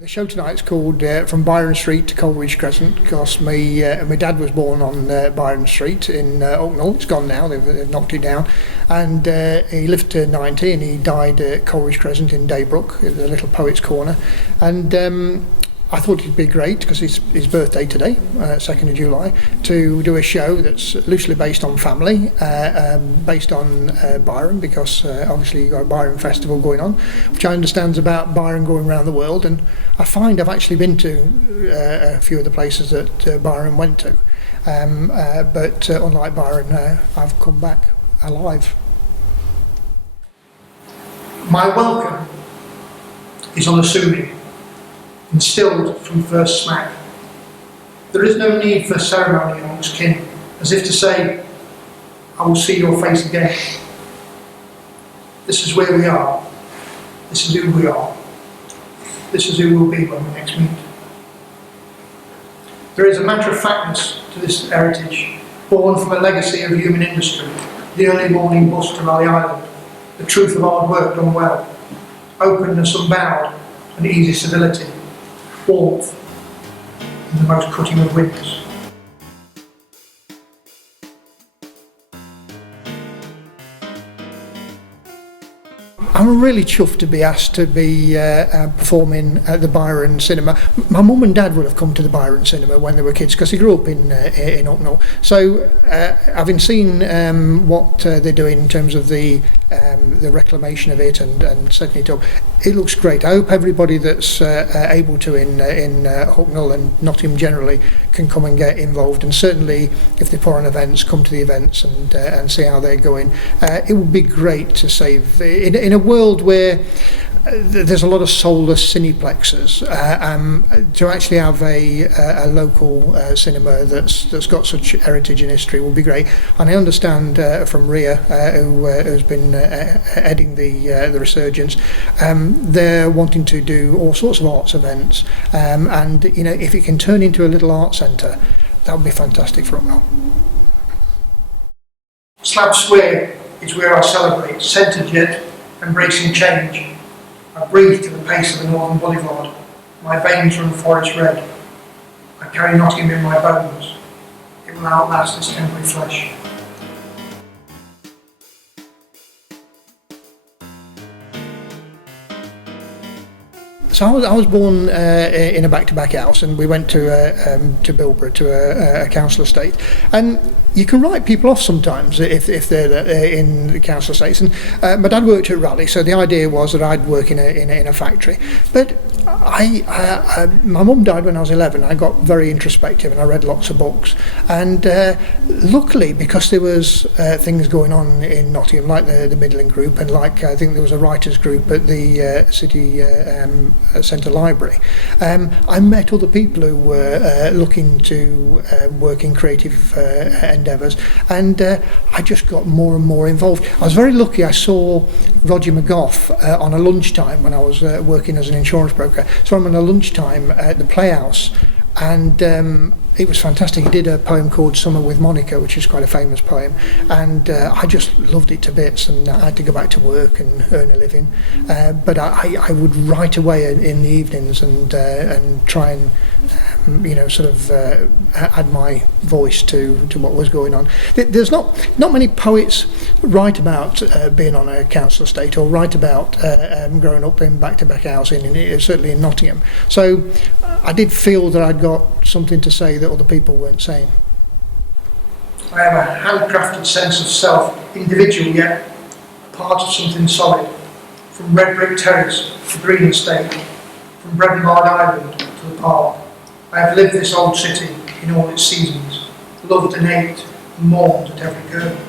The show tonight's called From Byron Street to Coleridge Crescent, because my dad was born on Byron Street in Hucknall. It's gone now, they've knocked it down, and he lived to 90 and he died at Coleridge Crescent in Daybrook, the little poet's corner. And I thought it'd be great, because it's his birthday today, 2nd of July, to do a show that's loosely based on family, based on Byron, because obviously you've got a Byron festival going on, which I understand is about Byron going around the world, and I find I've actually been to a few of the places that Byron went to, but unlike Byron, I've come back alive. My welcome is unassuming, instilled from first smack. There is no need for ceremony amongst kin, as if to say, I will see your face again. This is where we are. This is who we are. This is who we'll be when we next meet. There is a matter-of-factness to this heritage, born from a legacy of human industry, the early morning bus to Raleigh Island, the truth of hard work done well, openness unbowed and easy civility, warmth in the most cutting of winds. I'm really chuffed to be asked to be performing at the Byron Cinema. My mum and dad would have come to the Byron Cinema when they were kids, because they grew up in Hucknall. So having seen what they're doing in terms of the reclamation of it and setting it up, it looks great. I hope everybody that's able to in Hucknall and Nottingham generally can come and get involved, and certainly if they put on events, come to the events and see how they're going. It would be great to save in a world where there's a lot of soulless cineplexes, to actually have a local cinema that's got such heritage and history will be great. And I understand from Ria, who's been heading the Resurgence, they're wanting to do all sorts of arts events, and you know, if it can turn into a little art centre, that would be fantastic for Hucknall. Slab Square is where I celebrate, centred yet embracing change. I breathe to the pace of the Northern Boulevard. My veins run forest red. I carry Nottingham in my bones. It will outlast this temporary flesh. So I was born in a back-to-back house, and we went to Bilborough to a council estate. And you can write people off sometimes if they're in the council estates. And my dad worked at Raleigh, so the idea was that I'd work in a factory. But my mum died when I was 11. I got very introspective and I read lots of books. And luckily, because there was things going on in Nottingham, like the Middling Group, and like I think there was a writers' group at the City Centre Library, I met other people who were looking to work in creative endeavours, and I just got more and more involved. I was very lucky. I saw Roger McGough on a lunchtime when I was working as an insurance broker. So I'm on a lunchtime at the Playhouse, and it was fantastic. He did a poem called Summer with Monica, which is quite a famous poem, and I just loved it to bits, and I had to go back to work and earn a living, but I would write away in the evenings and try and sort of add my voice to what was going on. There's not many poets write about being on a council estate, or write about growing up in back-to-back housing, certainly in Nottingham. So I did feel that I'd got something to say that other people weren't saying. I have a handcrafted sense of self, individual yet part of something solid, from red brick terrace to green estate, from Bredenbard Island to the park. I have lived this old city in all its seasons, loved and ached and mourned at every curve.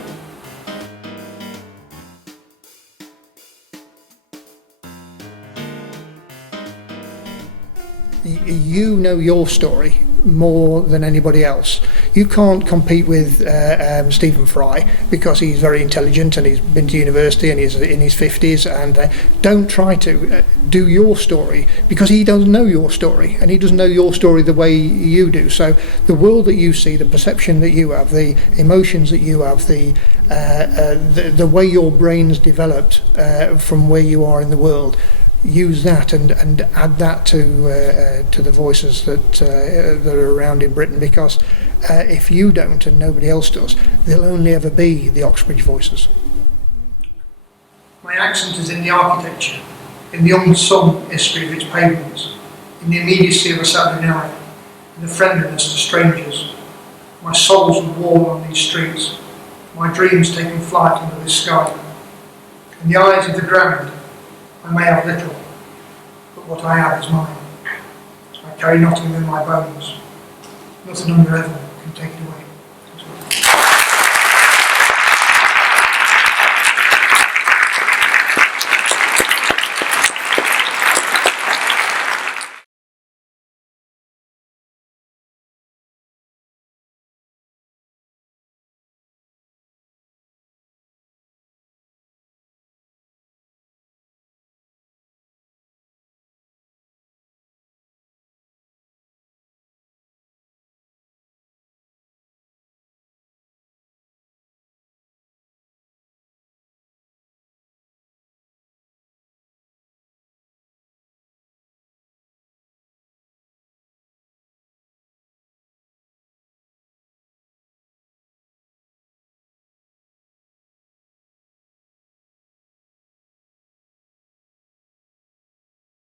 You know your story more than anybody else. You can't compete with Stephen Fry, because he's very intelligent and he's been to university and he's in his 50s, and don't try to do your story, because he doesn't know your story, and he doesn't know your story the way you do. So the world that you see, the perception that you have, the emotions that you have, the way your brain's developed from where you are in the world, use that and add that to the voices that are around in Britain, because if you don't and nobody else does, there'll only ever be the Oxbridge voices. My accent is in the architecture, in the unsung history of its pavements, in the immediacy of a Saturday night, in the friendliness to strangers. My soul's worn on these streets, my dreams taking flight under this sky. In the eyes of the grand, I may have little, but what I have is mine. I carry nothing in my bones, nothing under heaven can take it away.